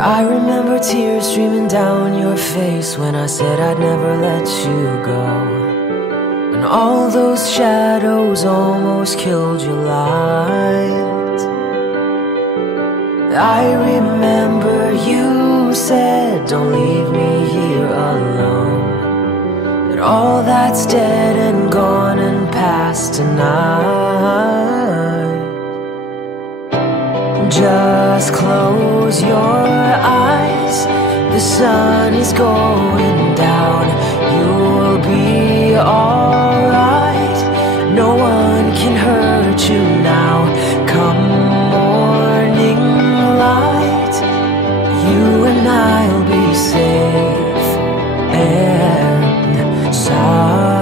I remember tears streaming down your face when I said I'd never let you go, and all those shadows almost killed your light. I remember you said, don't leave me here alone, but all that's dead and gone and past tonight. Just close your eyes, the sun is going down. You'll be alright, no one can hurt you now. Come morning light, you and I'll be safe and sound.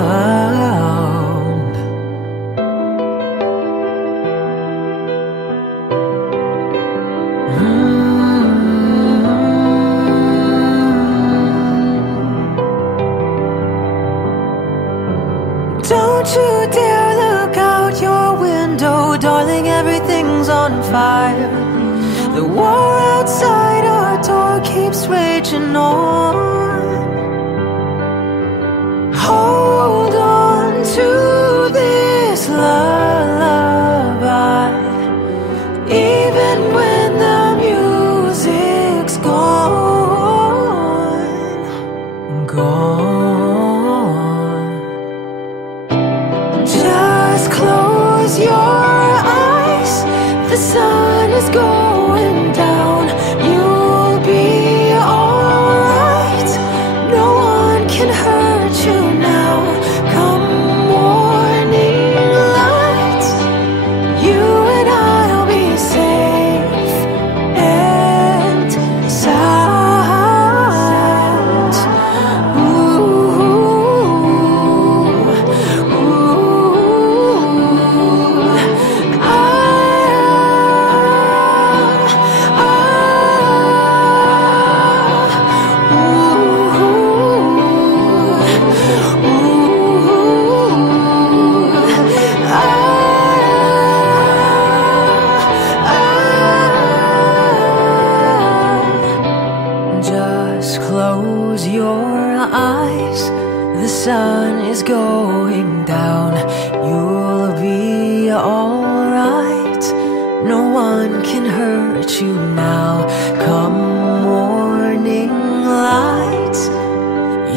Don't you dare look out your window, darling, everything's on fire. The war outside our door keeps raging on. Hold on to this lullaby, even when the music's gone, gone. Just close your eyes, the sun is going down. You'll be alright, no one can hurt you now. Come morning light, you and I'll be safe and sound. Ooh, just close your eyes, the sun is going down. You'll be alright, no one can hurt you now. Come morning light,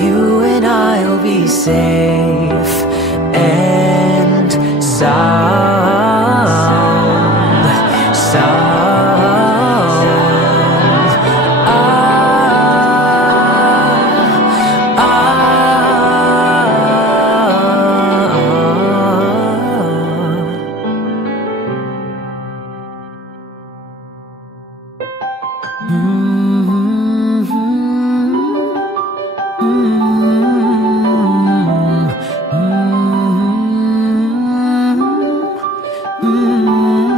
you and I'll be safe and sound, sound. Mm-hmm.